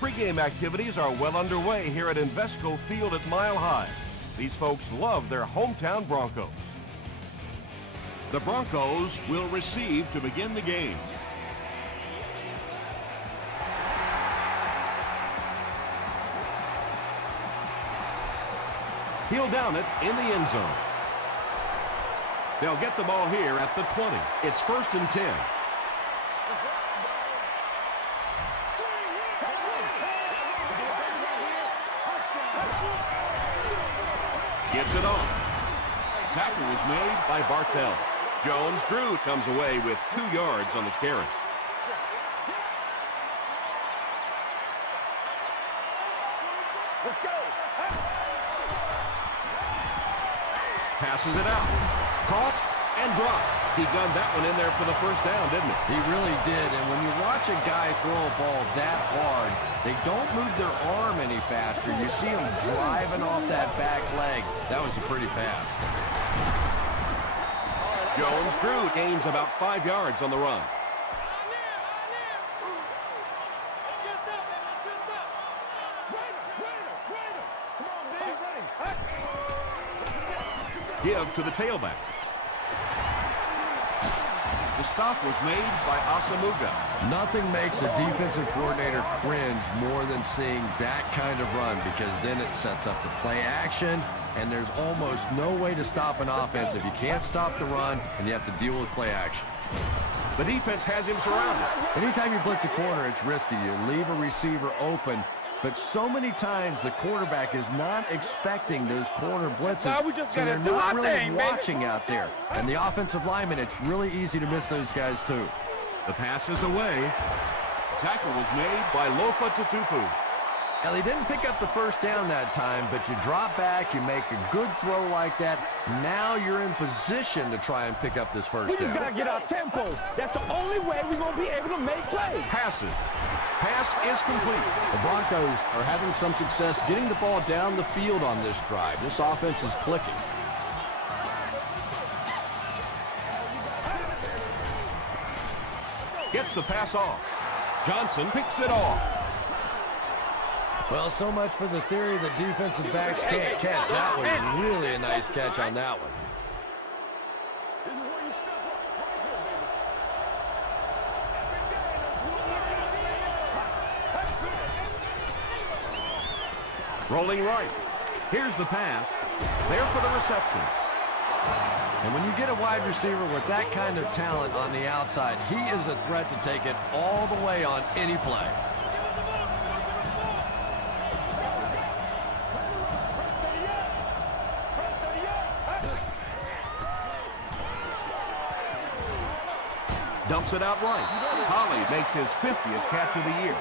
Pre-game activities are well underway here at Invesco Field at Mile High. These folks love their hometown Broncos. The Broncos will receive to begin the game. He'll down it in the end zone. They'll get the ball here at the 20. It's 1st and 10. Gets it on. Tackle was made by Bartell. Jones-Drew comes away with 2 yards on the carry. Let's go. Passes it out. Caught and dropped. He gunned that one in there for the first down, didn't he? He really did. And when you watch a guy throw a ball that hard, they don't move their arm any faster. You see him driving off that back leg. That was a pretty pass. Jones-Drew gains about 5 yards on the run. Give to the tailback. The stop was made by Asamuga. Nothing makes a defensive coordinator cringe more than seeing that kind of run, because then it sets up the play action, and there's almost no way to stop an offense if you can't stop the run and you have to deal with play action. The defense has him surrounded. Anytime you blitz a corner, it's risky. You leave a receiver open, but so many times the quarterback is not expecting those corner blitzes, so they're not really watching out there. And the offensive linemen, it's really easy to miss those guys too. The pass is away. Tackle was made by Lofa Tatupu. Now, they didn't pick up the first down that time, but you drop back, you make a good throw like that. Now you're in position to try and pick up this first down. We just got to get our tempo. That's the only way we're going to be able to make plays. Passes. Pass is complete. The Broncos are having some success getting the ball down the field on this drive. This offense is clicking. Gets the pass off. Johnson picks it off. Well, so much for the theory that defensive backs can't catch. That was really a nice catch on that one. Rolling right. Here's the pass. There for the reception. And when you get a wide receiver with that kind of talent on the outside, he is a threat to take it all the way on any play. Dumps it out right. Holly makes his 50th catch of the year.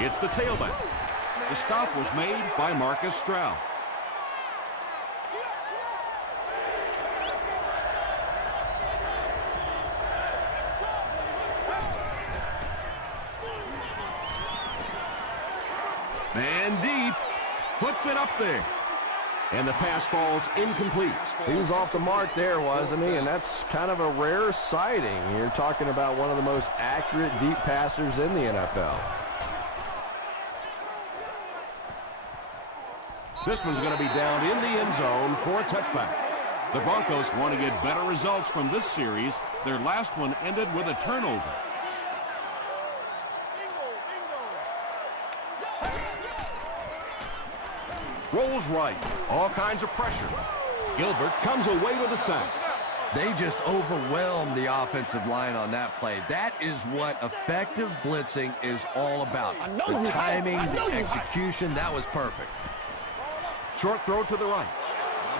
It's the tailback. The stop was made by Marcus Stroud. And deep. Puts it up there. And the pass falls incomplete. He was off the mark there, wasn't he? And that's kind of a rare sighting. You're talking about one of the most accurate deep passers in the NFL. This one's going to be down in the end zone for a touchback. The Broncos want to get better results from this series. Their last one ended with a turnover. Rolls right. All kinds of pressure. Gilbert comes away with a sack. They just overwhelmed the offensive line on that play. That is what effective blitzing is all about. The timing, the execution, that was perfect. Short throw to the right.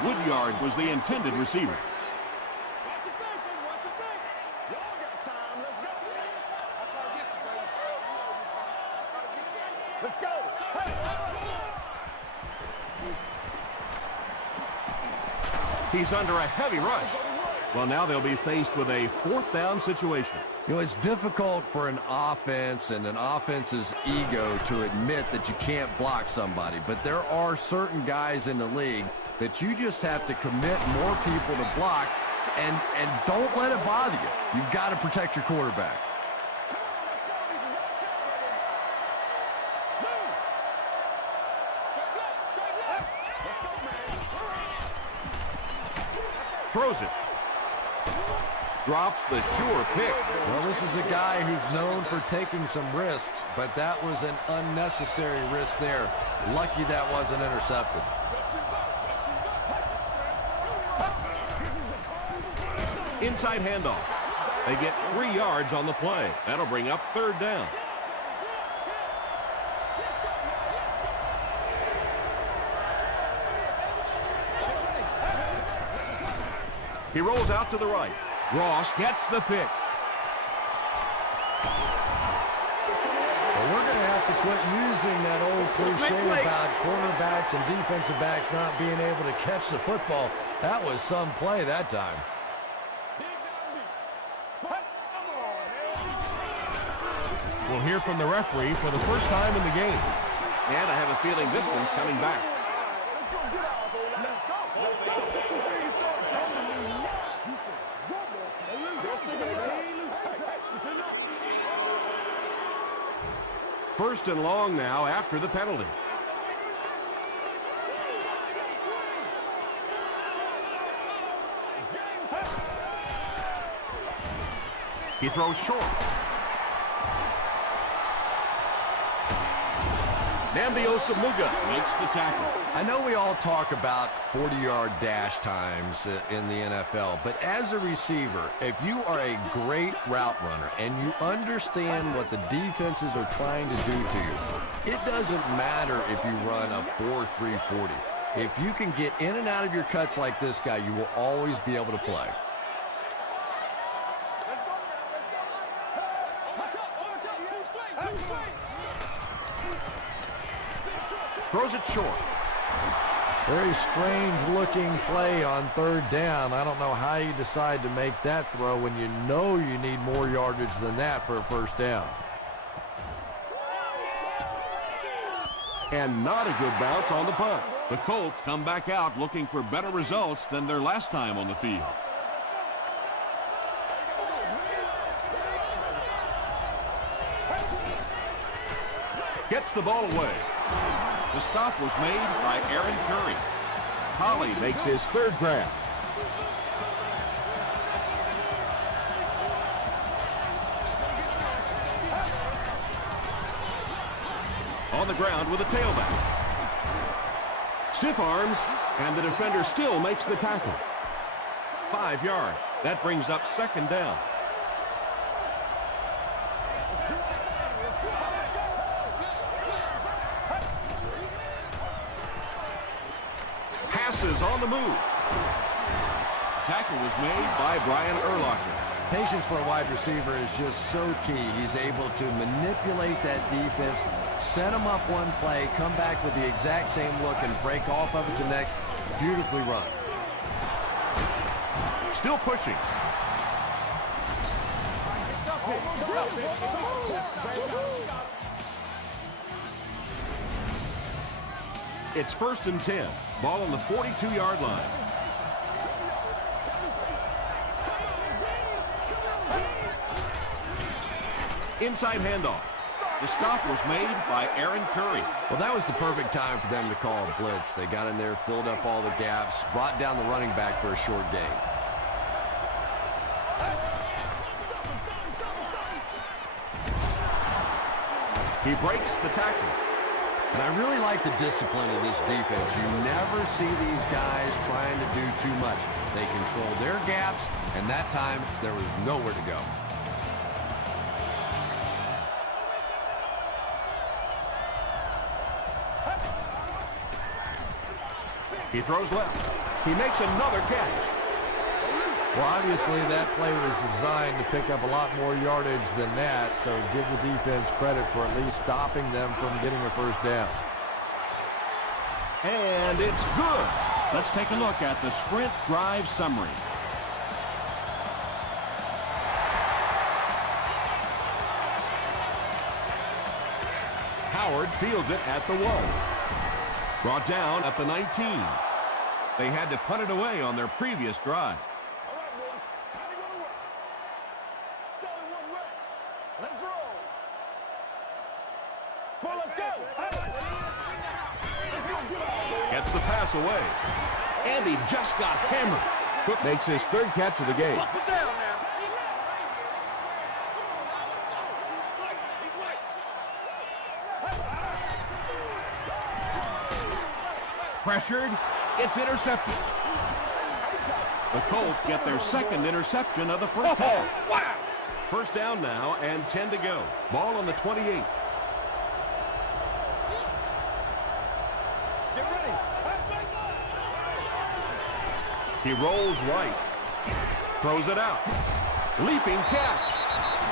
Woodyard was the intended receiver. Let's go. He's under a heavy rush. Well, now they'll be faced with a 4th down situation. You know, it's difficult for an offense and an offense's ego to admit that you can't block somebody, but there are certain guys in the league that you just have to commit more people to block, and don't let it bother you. You've got to protect your quarterback. Throws it. Drops the sure pick. Well, this is a guy who's known for taking some risks, but that was an unnecessary risk there. Lucky that wasn't intercepted. Inside handoff. They get 3 yards on the play. That'll bring up 3rd down. He rolls out to the right. Ross gets the pick. Well, we're going to have to quit using that old cliche about cornerbacks and defensive backs not being able to catch the football. That was some play that time. We'll hear from the referee for the first time in the game. And I have a feeling this one's coming back. First and long now after the penalty. He throws short. Namdi Osamuga makes the tackle. I know we all talk about 40-yard dash times in the NFL, but as a receiver, if you are a great route runner and you understand what the defenses are trying to do to you, it doesn't matter if you run a 4.340. If you can get in and out of your cuts like this guy, you will always be able to play. Throws it short. Very strange-looking play on 3rd down. I don't know how you decide to make that throw when you know you need more yardage than that for a 1st down. And not a good bounce on the punt. The Colts come back out looking for better results than their last time on the field. Gets the ball away. The stop was made by Aaron Curry. Holly makes his 3rd grab. On the ground with a tailback. Stiff arms, and the defender still makes the tackle. 5 yards. That brings up 2nd down. Passes on the move. Tackle was made by Brian Urlacher. Patience for a wide receiver is just so key. He's able to manipulate that defense, set them up one play, come back with the exact same look, and break off of it the next. Beautifully run. Still pushing. It's 1st and 10. Ball on the 42-yard line. Inside handoff. The stop was made by Aaron Curry. Well, that was the perfect time for them to call a blitz. They got in there, filled up all the gaps, brought down the running back for a short gain. He breaks the tackle. And I really like the discipline of this defense. You never see these guys trying to do too much. They control their gaps, and that time there was nowhere to go. He throws left. He makes another catch. Well, obviously that play was designed to pick up a lot more yardage than that, so give the defense credit for at least stopping them from getting a 1st down. And it's good. Let's take a look at the sprint drive summary. Howard fields it at the 1. Brought down at the 19. They had to punt it away on their previous drive. All right, boys. Time to go to work. Starting one way. Let's roll. Come on, let's go. Gets the pass away. And he just got hammered. Cook makes his 3rd catch of the game. Put down now. Pressured. It's intercepted. The Colts get their 2nd interception of the first half. Wow. First down now and 10 to go. Ball on the 28. Get ready. He rolls right. Throws it out. Leaping catch.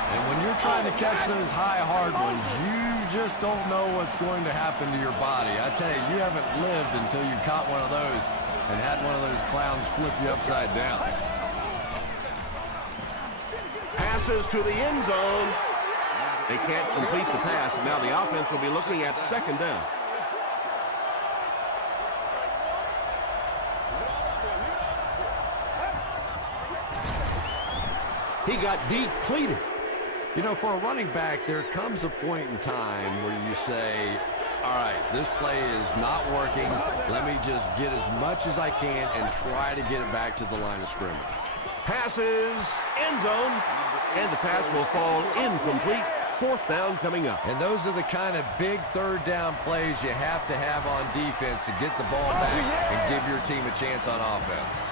And when you're trying to catch those high, hard ones, you just don't know what's going to happen to your body. I tell you, you haven't lived until you caught one of those and had one of those clowns flip you upside down. Passes to the end zone. They can't complete the pass. Now the offense will be looking at 2nd down. He got depleted. You know, for a running back, there comes a point in time where you say, all right, this play is not working. Let me just get as much as I can and try to get it back to the line of scrimmage. Passes, end zone, and the pass will fall incomplete. 4th down coming up. And those are the kind of big 3rd down plays you have to have on defense to get the ball back and give your team a chance on offense.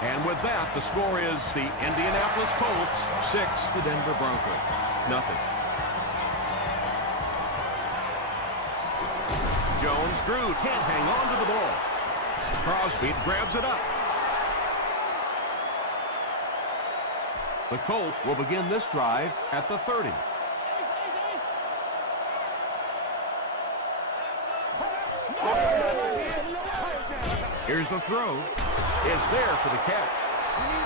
And with that, the score is the Indianapolis Colts 6, the Denver Broncos nothing. Jones-Drew can't hang on to the ball. Crosby grabs it up. The Colts will begin this drive at the 30. Here's the throw. Is there for the catch.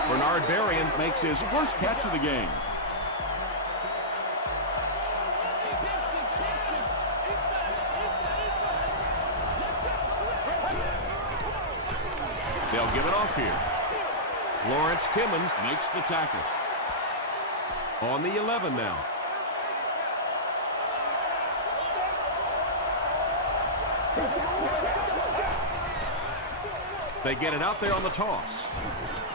Bernard Berrien makes his 1st catch of the game. They'll give it off here. Lawrence Timmons makes the tackle. On the 11 now. They get it out there on the toss.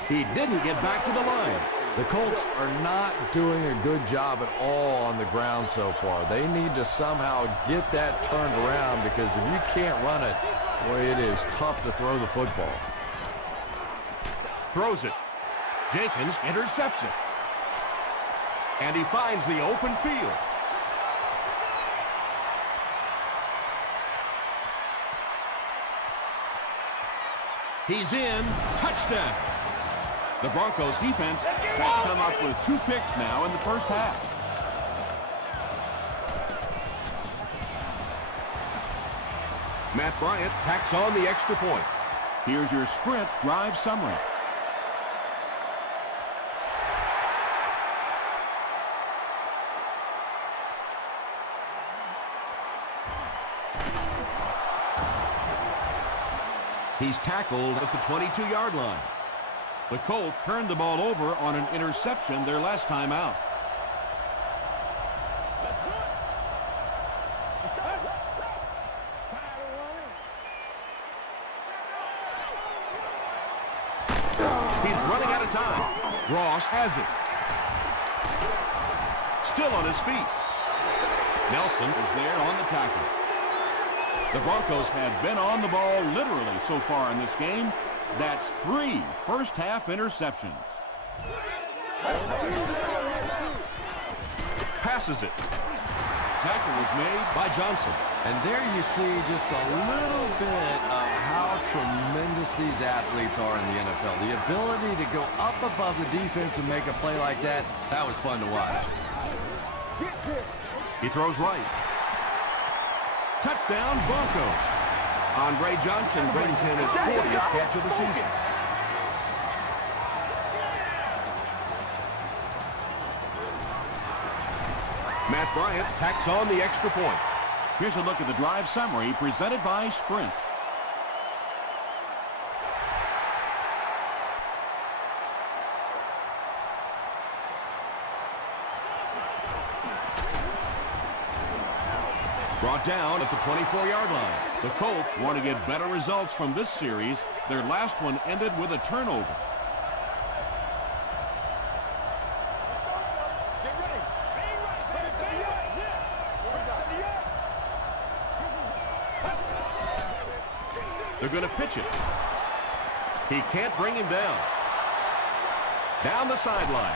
He didn't get back to the line. The Colts are not doing a good job at all on the ground so far. They need to somehow get that turned around because if you can't run it, boy, it is tough to throw the football. Throws it. Jenkins intercepts it. And he finds the open field. He's in. Touchdown. The Broncos defense has come up with 2 picks now in the first half. Matt Bryant tacks on the extra point. Here's your sprint drive summary. He's tackled at the 22-yard line. The Colts turned the ball over on an interception their last time out. He's running out of time. Ross has it. Still on his feet. Nelson is there on the tackle. The Broncos have been on the ball literally so far in this game. That's 3 first-half interceptions. Passes it. Tackle was made by Johnson. And there you see just a little bit of how tremendous these athletes are in the NFL. The ability to go up above the defense and make a play like that, that was fun to watch. He throws right. Touchdown, Broncos. Andre Johnson brings in his 40th catch of the season. Matt Bryant tacks on the extra point. Here's a look at the drive summary presented by Sprint. Brought down at the 24-yard line. The Colts want to get better results from this series. Their last one ended with a turnover. They're going to pitch it. He can't bring him down. Down the sideline.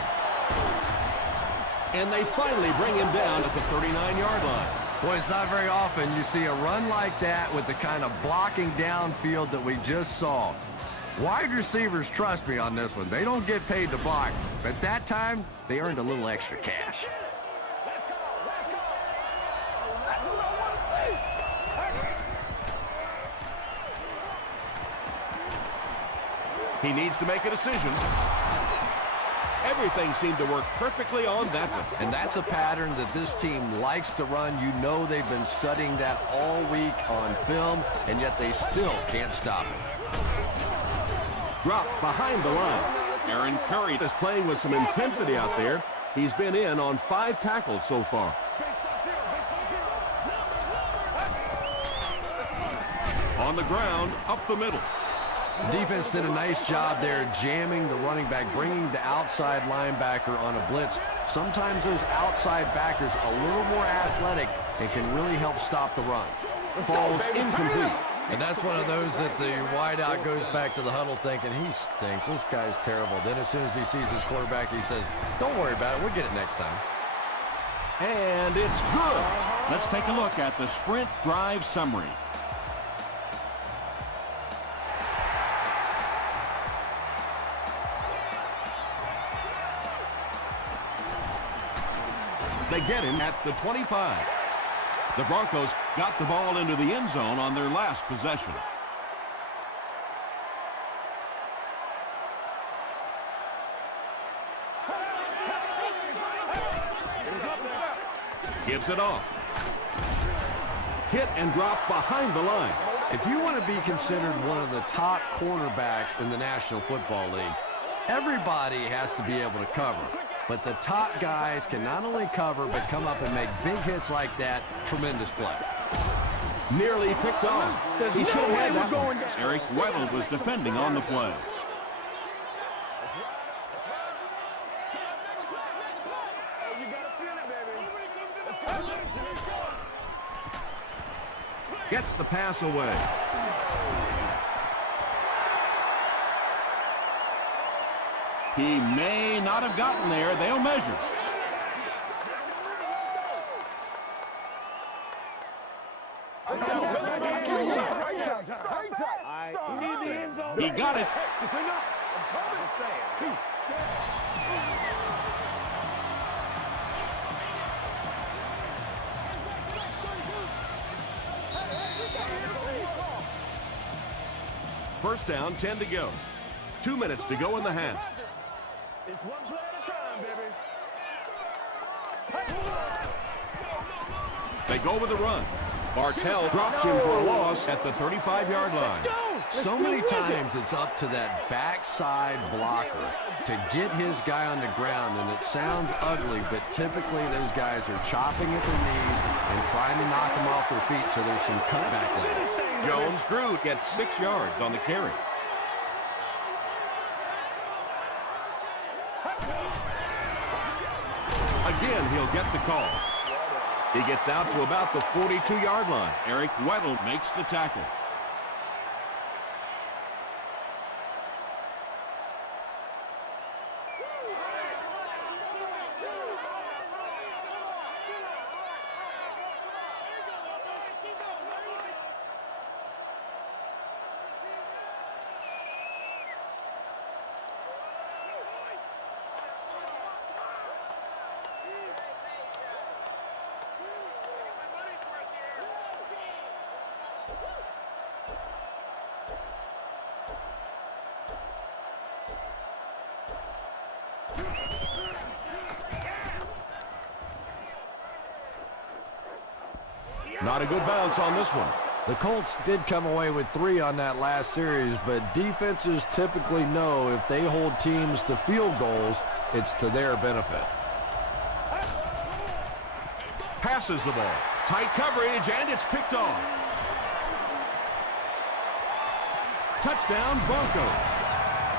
And they finally bring him down at the 39-yard line. Boy, it's not very often you see a run like that with the kind of blocking downfield that we just saw. Wide receivers trust me on this one. They don't get paid to block. But that time, they earned a little extra cash. Let's go. Let's go. That's what I want to see. He needs to make a decision. Everything seemed to work perfectly on that one. And that's a pattern that this team likes to run. You know they've been studying that all week on film, and yet they still can't stop it. Drop behind the line. Aaron Curry is playing with some intensity out there. He's been in on 5 tackles so far. On the ground, up the middle. Defense did a nice job there jamming the running back, bringing the outside linebacker on a blitz. Sometimes those outside backers a little more athletic and can really help stop the run. Falls incomplete. And that's one of those that the wideout goes back to the huddle thinking, he stinks, this guy's terrible. Then as soon as he sees his quarterback, he says, don't worry about it, we'll get it next time. And it's good. Let's take a look at the Sprint drive summary. They get him at the 25. The Broncos got the ball into the end zone on their last possession. Gives it off. Hit and drop behind the line. If you want to be considered one of the top cornerbacks in the National Football League, everybody has to be able to cover. But the top guys can not only cover, but come up and make big hits like that. Tremendous play. Nearly picked off. He should have had that one. Eric Weddle was defending on the play. Gets the pass away. He may not have gotten there. They'll measure. He got it. First down, 10 to go. 2 minutes to go in the half. It's one play at a time, baby. They go with a run. Bartell drops him for a loss at the 35-yard line. So many times it's up to that backside blocker to get his guy on the ground, and it sounds ugly, but typically those guys are chopping at their knees and trying to knock them off their feet, so there's some cutback lanes. Jones-Drew gets 6 yards on the carry. Again, he'll get the call. He gets out to about the 42-yard line. Eric Weddle makes the tackle. Not a good bounce on this one. The Colts did come away with 3 on that last series, but defenses typically know if they hold teams to field goals, it's to their benefit. Passes the ball. Tight coverage, and it's picked off. Touchdown, Broncos.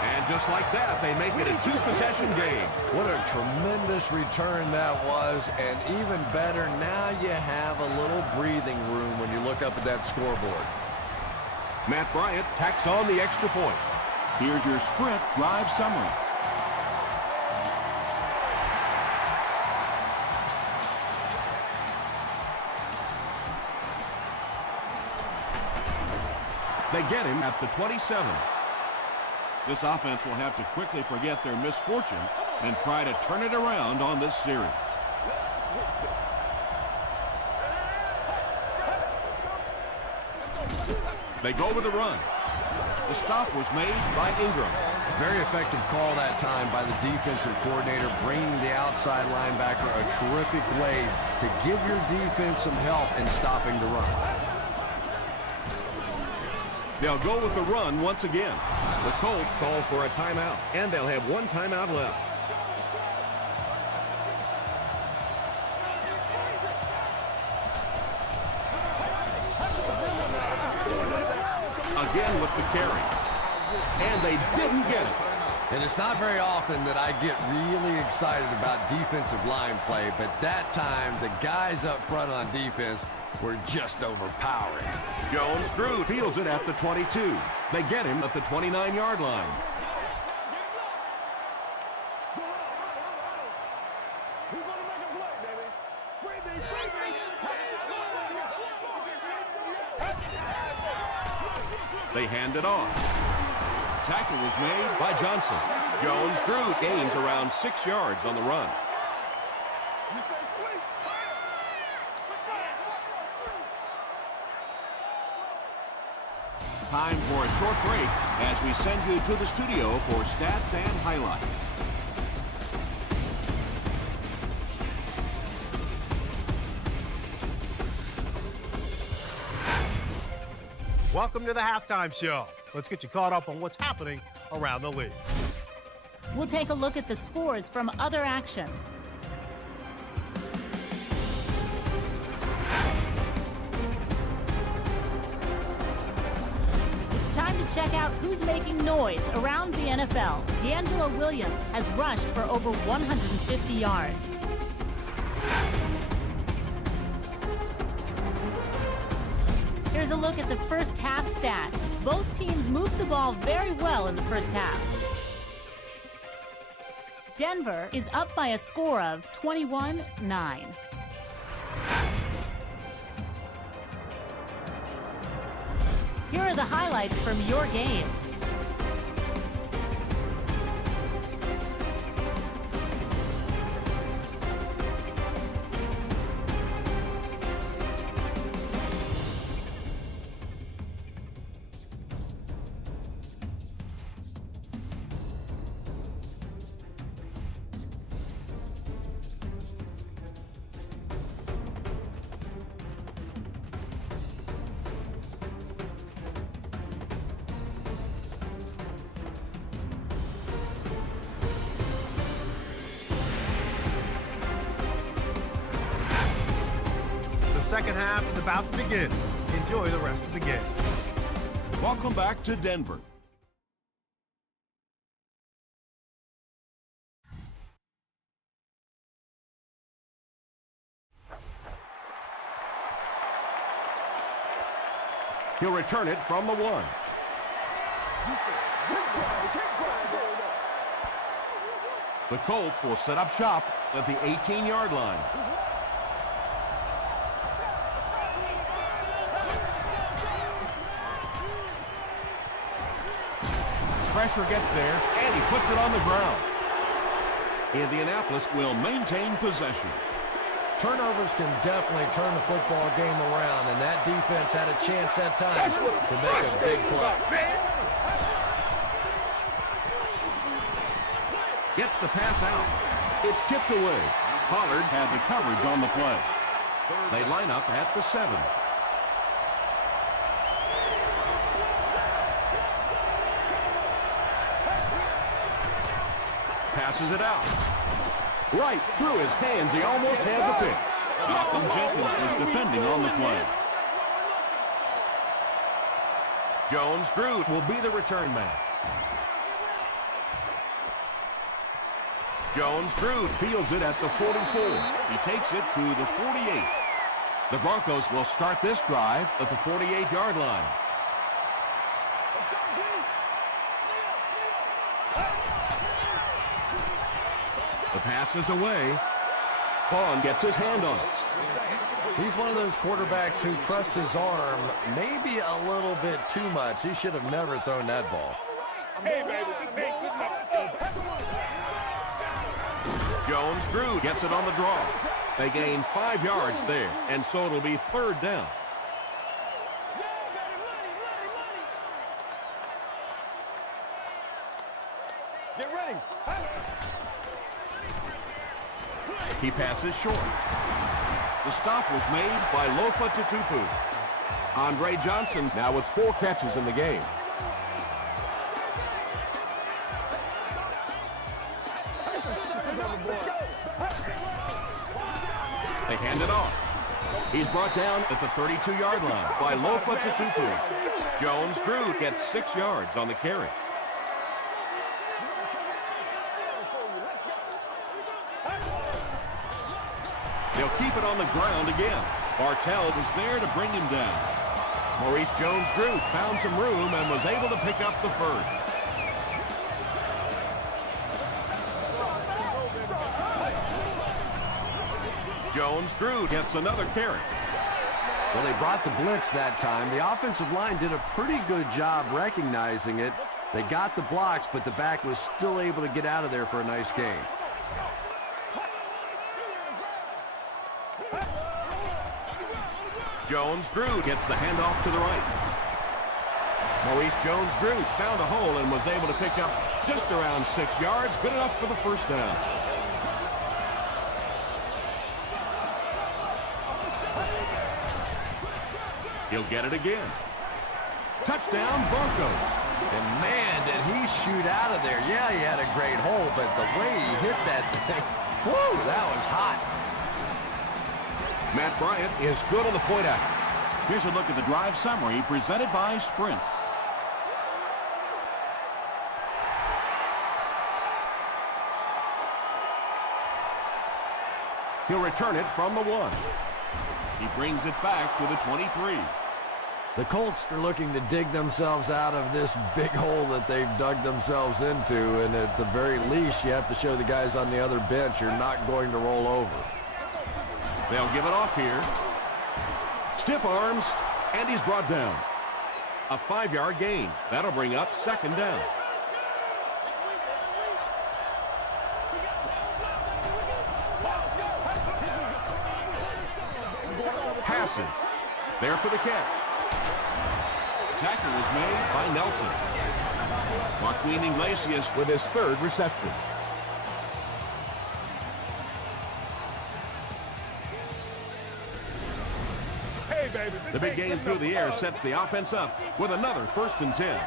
And just like that, they make it a 2-possession game. What a tremendous return that was, and even better, now you have a little breathing room when you look up at that scoreboard. Matt Bryant tacks on the extra point. Here's your Sprint drive summary. They get him at the 27. This offense will have to quickly forget their misfortune and try to turn it around on this series. They go with the run. The stop was made by Ingram. Very effective call that time by the defensive coordinator, bringing the outside linebacker a terrific way to give your defense some help in stopping the run. They'll go with the run once again. The Colts call for a timeout, and they'll have 1 timeout left. Again with the carry. And they didn't get it. And it's not very often that I get really excited about defensive line play, but that time the guys up front on defense were just overpowering. Jones-Drew fields it at the 22. They get him at the 29-yard line. He's going to make a play, baby. Freebie, freebie. They hand it off. Tackle was made by Johnson. Jones-Drew gains around 6 yards on the run. Time for a short break as we send you to the studio for stats and highlights. Welcome to the halftime show. Let's get you caught up on what's happening around the league. We'll take a look at the scores from other action. It's time to check out who's making noise around the NFL. D'Angelo Williams has rushed for over 150 yards. Here's a look at the first half stats. Both teams moved the ball very well in the first half. Denver is up by a score of 21-9. Here are the highlights from your game. The second half is about to begin. Enjoy the rest of the game. Welcome back to Denver. He'll return it from the 1. The Colts will set up shop at the 18-yard line. Pressure gets there, and he puts it on the ground. Indianapolis will maintain possession. Turnovers can definitely turn the football game around, and that defense had a chance at times to make a big play. Gets the pass out. It's tipped away. Pollard had the coverage on the play. They line up at the 7. Passes it out. Right through his hands. He almost had the pick. Malcolm Jenkins was defending on the play. Jones-Drew will be the return man. Jones-Drew fields it at the 44. He takes it to the 48. The Broncos will start this drive at the 48-yard line. The pass is away. Vaughn gets his hand on it. He's one of those quarterbacks who trusts his arm maybe a little bit too much. He should have never thrown that ball. Hey, baby, this ain't good enough. Jones-Drew gets it on the draw. They gain 5 yards there, and so it'll be 3rd down. Get ready. He passes short. The stop was made by Lofa Tatupu. Andre Johnson now with 4 catches in the game. They hand it off. He's brought down at the 32-yard line by Lofa Tatupu. Jones-Drew gets 6 yards on the carry. They'll keep it on the ground again. Bartell was there to bring him down. Maurice Jones-Drew found some room and was able to pick up the first. Jones-Drew gets another carry. Well, they brought the blitz that time. The offensive line did a pretty good job recognizing it. They got the blocks, but the back was still able to get out of there for a nice gain. Jones-Drew gets the handoff to the right. Maurice Jones-Drew found a hole and was able to pick up just around 6 yards. Good enough for the first down. He'll get it again. Touchdown, Broncos. And man, did he shoot out of there. Yeah, he had a great hole, but the way he hit that thing, whoo, that was hot. Matt Bryant is good on the point out. Here's a look at the drive summary presented by Sprint. He'll return it from the 1. He brings it back to the 23. The Colts are looking to dig themselves out of this big hole that they've dug themselves into, and at the very least, you have to show the guys on the other bench you're not going to roll over. They'll give it off here. Stiff arms, and he's brought down. A 5-yard gain. That'll bring up 2nd down. Passing. There for the catch. Tackle was made by Nelson. Joaquin Iglesias with his 3rd reception. Hey, baby, The big game through the air sets the offense up with another 1st and 10.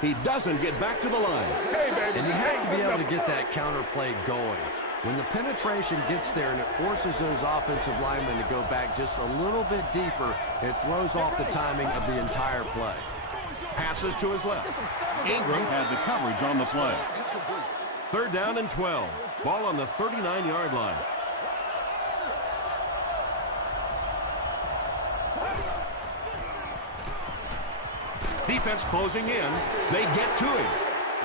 He doesn't get back to the line. Hey, baby, And you have to be able to get that counter play going. When the penetration gets there and it forces those offensive linemen to go back just a little bit deeper, it throws off the timing of the entire play. Passes to his left. Ingram had the coverage on the play. 3rd down and 12. Ball on the 39-yard line. Defense closing in. They get to him.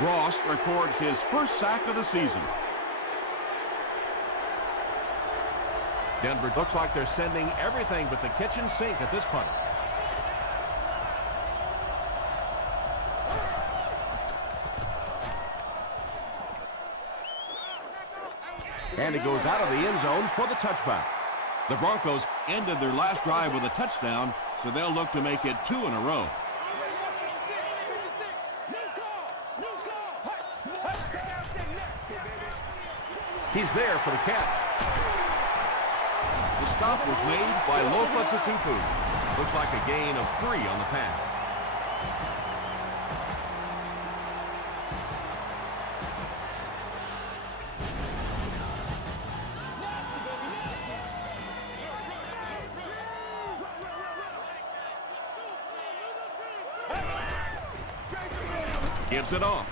Ross records his first sack of the season. Denver looks like they're sending everything but the kitchen sink at this point. And it goes out of the end zone for the touchback. The Broncos ended their last drive with a touchdown, so they'll look to make it 2 in a row. He's there for the catch. The stop was made by Lofa Tatupu. Looks like a gain of 3 on the pass. Gives it off.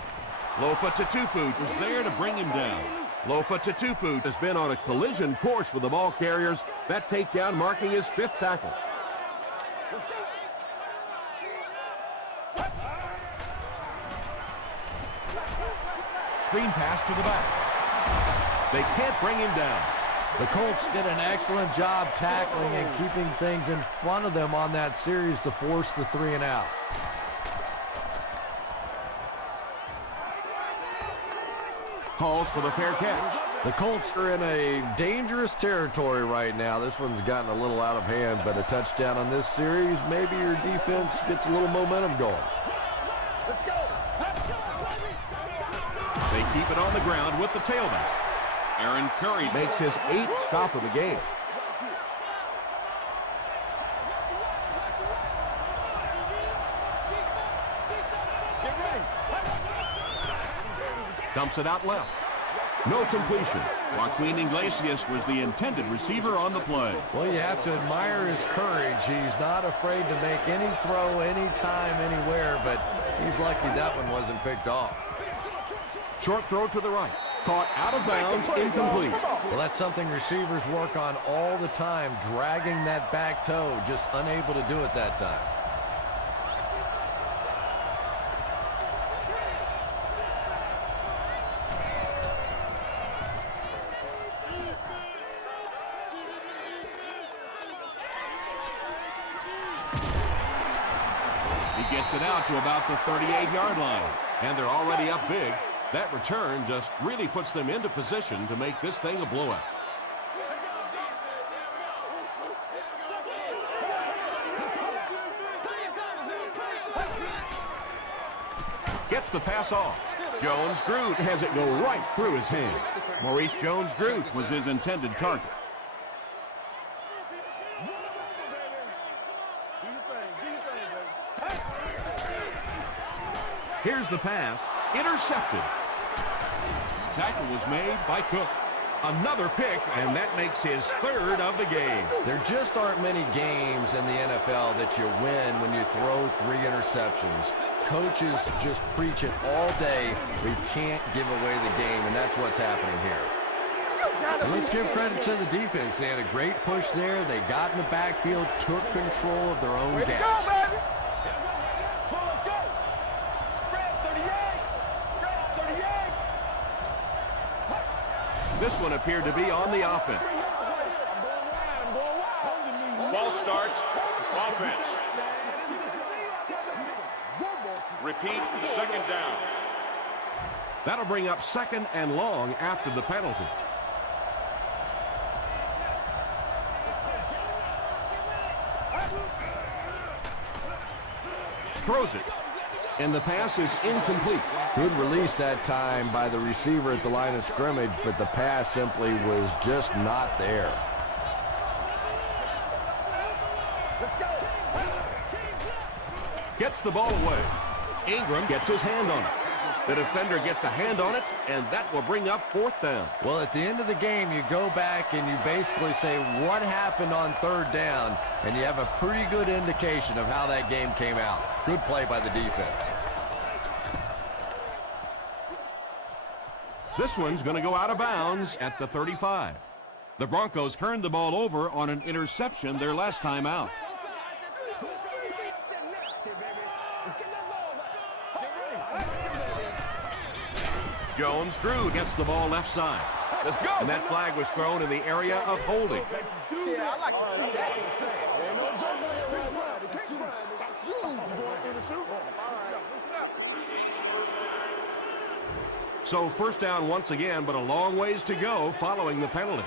Lofa Tatupu Was there to bring him down. Lofa Tatupu has been on a collision course with the ball carriers. That takedown marking his 5th tackle. Screen pass to the back. They can't bring him down. The Colts did an excellent job tackling and keeping things in front of them on that series to force the 3 and out. Calls for the fair catch. The Colts are in a dangerous territory right now. This one's gotten a little out of hand, but a touchdown on this series, maybe your defense gets a little momentum going. Let's go. They keep it on the ground with the tailback. Aaron Curry Makes his 8th stop of the game. dumps it out left. No completion. Joaquin Iglesias was the intended receiver on the play. Well, you have to admire his courage. He's not afraid to make any throw, anytime, anywhere, but he's lucky that one wasn't picked off. Short throw to the right. Caught out of bounds, incomplete. Well, that's something receivers work on all the time, dragging that back toe, just unable to do it that time. He gets it out to about the 38-yard line. And they're already up big. That return just really puts them into position to make this thing a blowout. Gets the pass off. Jones-Drew has it go right through his hand. Maurice Jones-Drew Was his intended target. Here's the pass. Intercepted. Tackle was made by Cook. Another pick, and that makes his third of the game. There just aren't many games in the NFL that you win when you throw 3 interceptions. Coaches just preach it all day. We can't give away the game, and that's what's happening here. And let's give credit to the defense. They had a great push there. They got in the backfield, took control of their own gaps. This one appeared to be on the offense. False start, offense. Repeat, second down. That'll bring up second and long after the penalty. Throws it. And the pass is incomplete. Good release that time by the receiver at the line of scrimmage, but the pass simply was just not there. Gets the ball away. Ingram gets his hand on it. The defender gets a hand on it, and that will bring up fourth down. Well, at the end of the game, you go back and you basically say what happened on third down, and you have a pretty good indication of how that game came out. Good play by the defense. This one's going to go out of bounds at the 35. The Broncos turned the ball over on an interception their last time out. Jones-Drew gets the ball left side. Let's go. And that flag was thrown in the area of holding. Yeah, I like to see that. Ain't no joke. So first down once again, but a long ways to go following the penalty.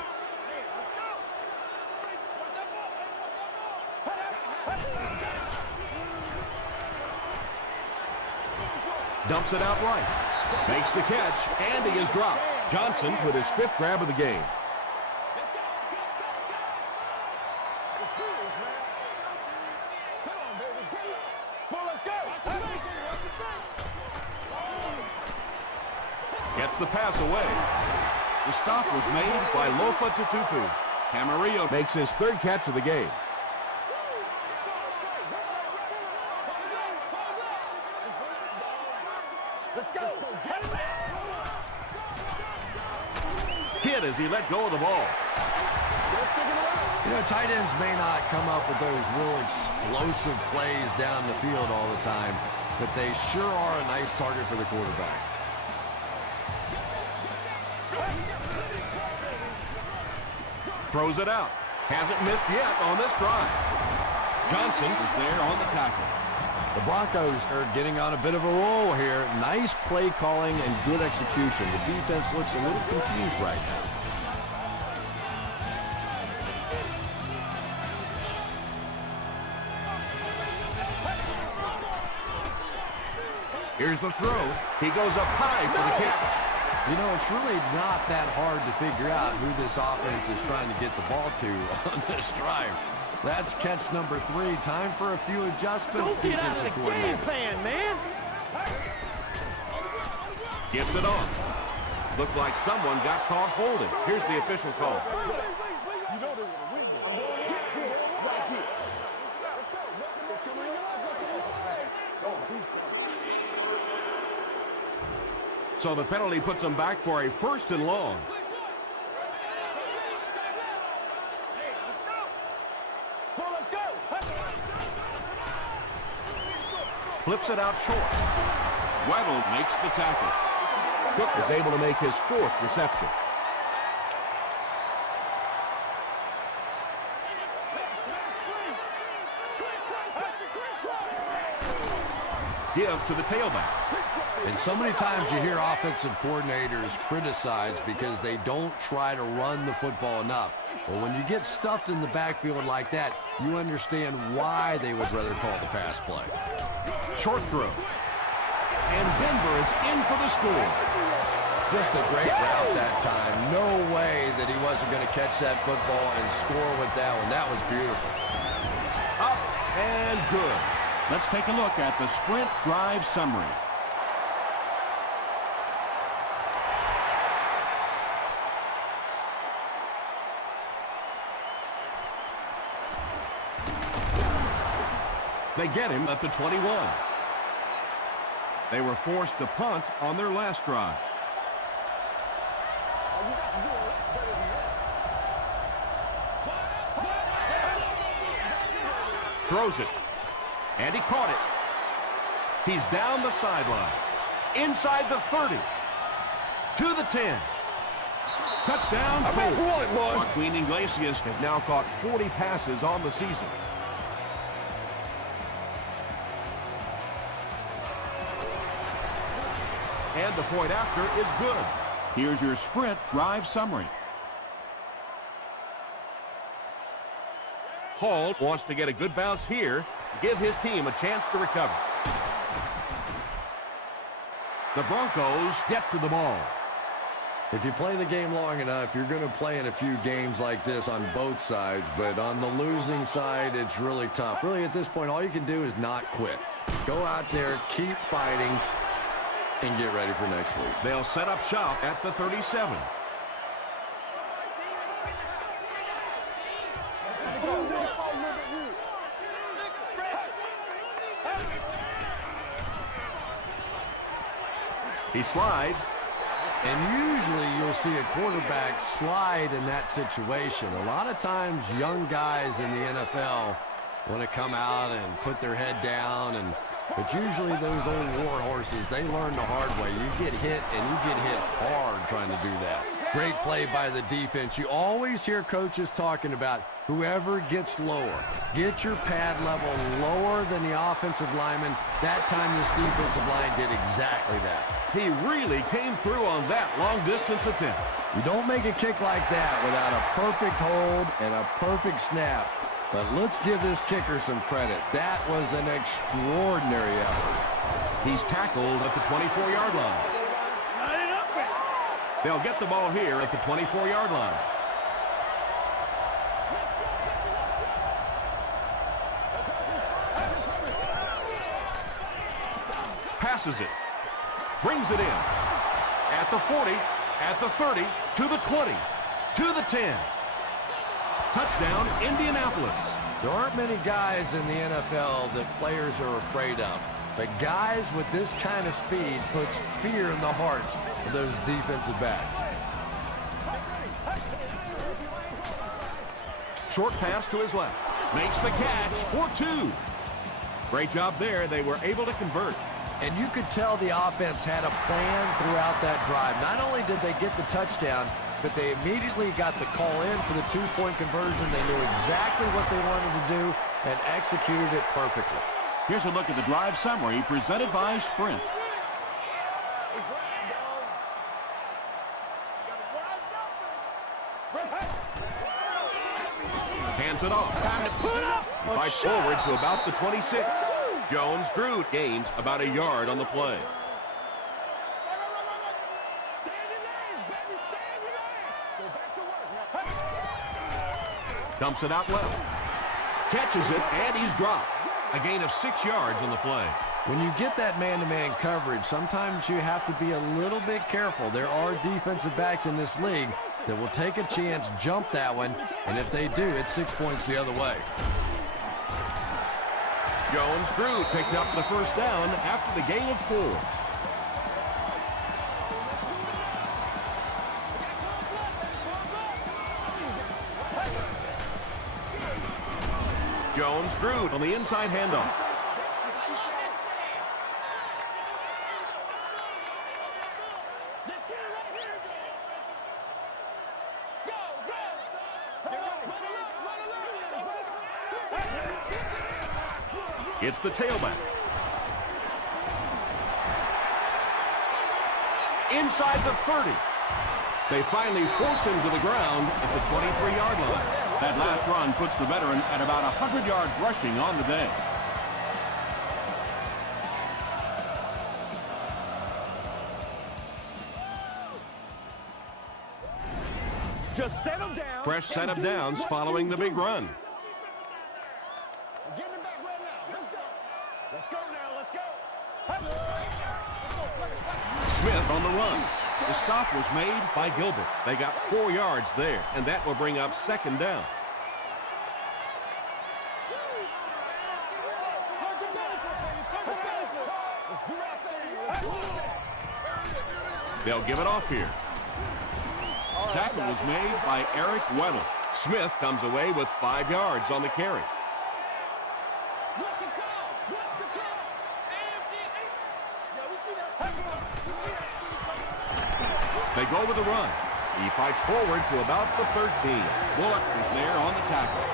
Dumps it out right. Makes the catch, and he is dropped. Johnson with his 5th grab of the game. Gets the pass away. The stop was made by Lofa Tutupu. Camarillo Makes his 3rd catch of the game. Let's go. Hit as he let go of the ball. You know, tight ends may not come up with those real explosive plays down the field all the time, but they sure are a nice target for the quarterback. Throws it out. Hasn't missed yet on this drive. Johnson is there on the tackle. The Broncos are getting on a bit of a roll here. Nice play calling and good execution. The defense looks a little confused right now. Here's the throw. He goes up high for the catch. You know, it's really not that hard to figure out who this offense is trying to get the ball to on this drive. That's catch number 3. Time for a few adjustments. Don't get out of the game plan, man. Gets it on. Looked like someone got caught holding. Here's the official call. You know they want to win this. I'm going right here. Let's go. Let's come in. Let's come in. So the penalty puts him back for a 1st and long. Flips it out short. Weddle makes the tackle. Cook is able to make his 4th reception. Give to the tailback. And so many times you hear offensive coordinators criticized because they don't try to run the football enough. But when you get stuffed in the backfield like that, you understand why they would rather call the pass play. Short throw. And Denver is in for the score. Just a great route that time. No way that he wasn't going to catch that football and score with that one. That was beautiful. Up and good. Let's take a look at the sprint drive summary. They get him at the 21. They were forced to punt on their last drive. Throws it. And he caught it. He's down the sideline. Inside the 30. To the 10. Touchdown, Colts. Joaquin Iglesias Has now caught 40 passes on the season. And the point after is good. Here's your sprint drive summary. Hall wants to get a good bounce here, give his team a chance to recover. The Broncos get to the ball. If you play the game long enough, you're going to play in a few games like this on both sides, but on the losing side, it's really tough. Really, at this point, all you can do is not quit. Go out there, keep fighting, and get ready for next week. They'll set up shop at the 37. He slides. And usually you'll see a quarterback slide in that situation. A lot of times young guys in the NFL want to come out and put their head down, but usually those old war horses, they learn the hard way. You get hit, and you get hit hard trying to do that. Great play by the defense. You always hear coaches talking about whoever gets lower. Get your pad level lower than the offensive lineman. That time this defensive line did exactly that. He really came through on that long-distance attempt. You don't make a kick like that without a perfect hold and a perfect snap. But let's give this kicker some credit. That was an extraordinary effort. He's tackled at the 24-yard line. They'll get the ball here at the 24-yard line. Passes it. Brings it in. At the 40, at the 30, to the 20, to the 10. Touchdown, Indianapolis. There aren't many guys in the NFL that players are afraid of. But guys with this kind of speed puts fear in the hearts of those defensive backs. Short pass to his left. Makes the catch for 2. Great job there. They were able to convert. And you could tell the offense had a plan throughout that drive. Not only did they get the touchdown, but they immediately got the call in for the 2-point conversion. They knew exactly what they wanted to do and executed it perfectly. Here's a look at the drive summary presented by Sprint. Hands it off. Time to put up. Fights forward to about the 26. Jones-Drew gains about a yard on the play. Dumps it out well. Catches it, and he's dropped. A gain of 6 yards on the play. When you get that man-to-man coverage, sometimes you have to be a little bit careful. There are defensive backs in this league that will take a chance, jump that one, and if they do, it's 6 points the other way. Jones-Drew picked up the first down after the gain of 4. Jones-Drew on the inside handoff. It's the tailback. Inside the 30. They finally force him to the ground at the 23-yard line. That last run puts the veteran at about 100 yards rushing on the day. Just set him down. Fresh set of downs following the big run. Get it back right now. Let's go. Let's go now. Let's go. Smith on the run. The stop was made by Gilbert. They got 4 yards there, and that will bring up second down. They'll give it off here. Tackle was made by Eric Weddle. Smith comes away with 5 yards on the carry. They go with the run. He fights forward to about the 13. Bullock is there on the tackle.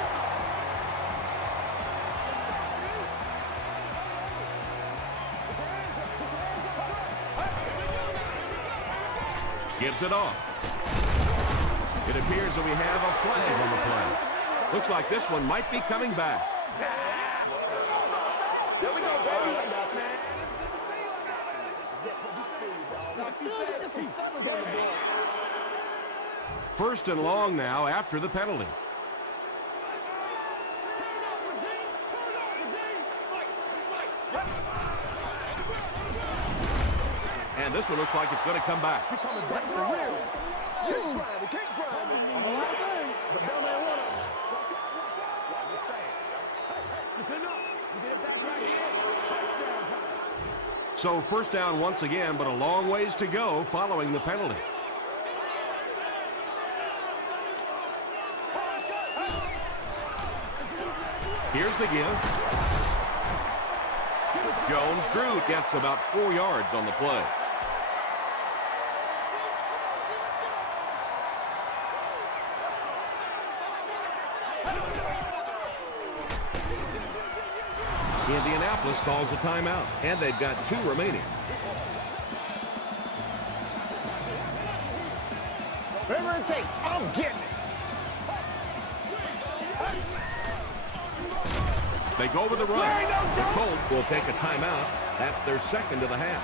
Gives it off. It appears that we have a flag on the play. Looks like this one might be coming back. There we go, baby. First and long now after the penalty. And this one looks like it's going to come back. So first down once again, but a long ways to go following the penalty. Here's the give. Jones-Drew gets about 4 yards on the play. Indianapolis calls a timeout, and they've got 2 remaining. Whatever it takes, I'm getting it. They go with the run. The Colts will take a timeout. That's their second of the half.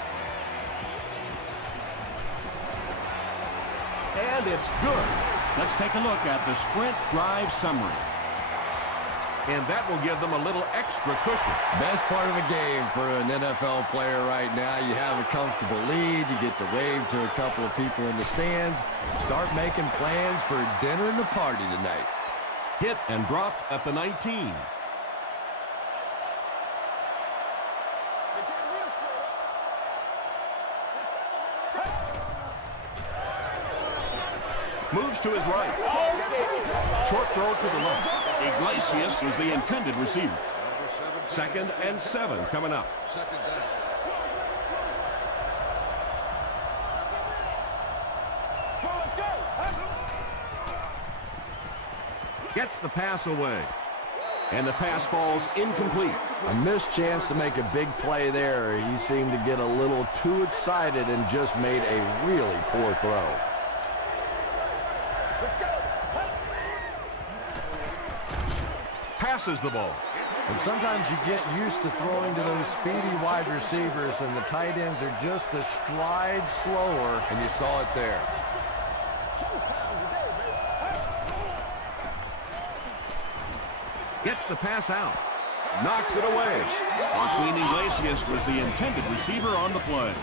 And it's good. Let's take a look at the sprint drive summary. And that will give them a little extra cushion. Best part of a game for an NFL player right now. You have a comfortable lead. You get to wave to a couple of people in the stands. Start making plans for dinner and a party tonight. Hit and dropped at the 19. Moves to his right. Short throw to the left. Iglesias was the intended receiver. 2nd and 7 coming up. Gets the pass away. And the pass falls incomplete. A missed chance to make a big play there. He seemed to get a little too excited and just made a really poor throw. Passes the ball. And sometimes you get used to throwing to those speedy wide receivers, and the tight ends are just a stride slower, and you saw it there. Gets the pass out. Knocks it away. Joaquin Iglesias was the intended receiver on the play.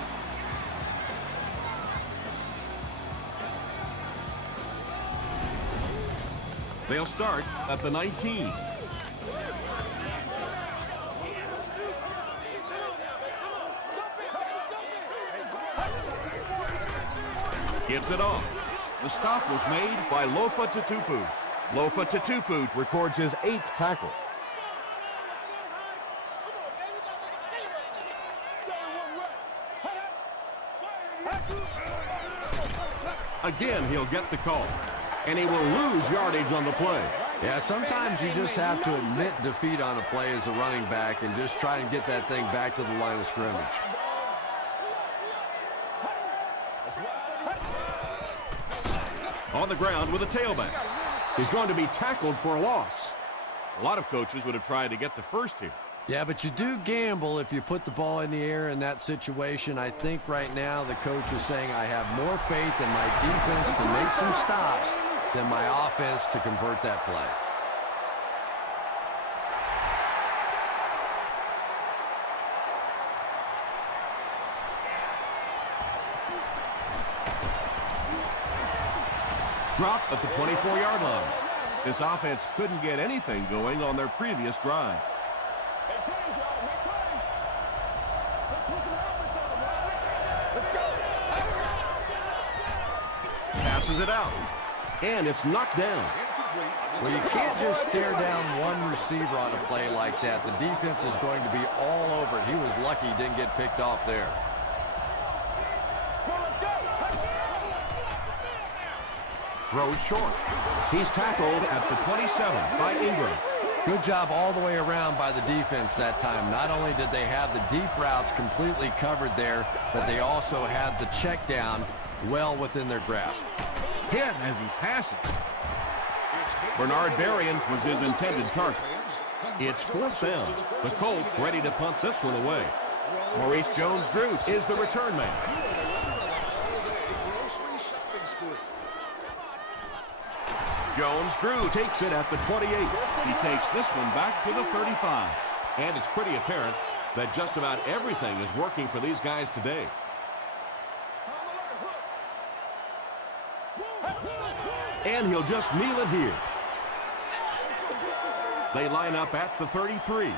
They'll start at the 19. Gives it off. The stop was made By Lofa Tatupu. Lofa Tatupu records his 8th tackle. Again, he'll get the call. And he will lose yardage on the play. Yeah, sometimes you just have to admit defeat on a play as a running back and just try and get that thing back to the line of scrimmage. On the ground with a tailback. He's going to be tackled for a loss. A lot of coaches would have tried to get the first here. Yeah, but you do gamble if you put the ball in the air in that situation. I think right now the coach is saying I have more faith in my defense to make some stops than my offense to convert that play. Dropped at the 24-yard line. This offense couldn't get anything going on their previous drive. Passes it out. And it's knocked down. Well, you can't just stare down one receiver on a play like that. The defense is going to be all over it. He was lucky he didn't get picked off there. Throws short. He's tackled at the 27 by Ingram. Good job all the way around by the defense that time. Not only did they have the deep routes completely covered there, but they also had the check down well within their grasp. Hit as he passes. Bernard Berrien was his intended target. It's 4th down. The Colts ready to punt this one away. Maurice Jones-Drew is the return man. Jones-Drew takes it at the 28. He takes this one back to the 35. And it's pretty apparent that just about everything is working for these guys today. And he'll just kneel it here. They line up at the 33.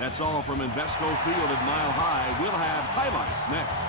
That's all from Invesco Field at Mile High. We'll have highlights next.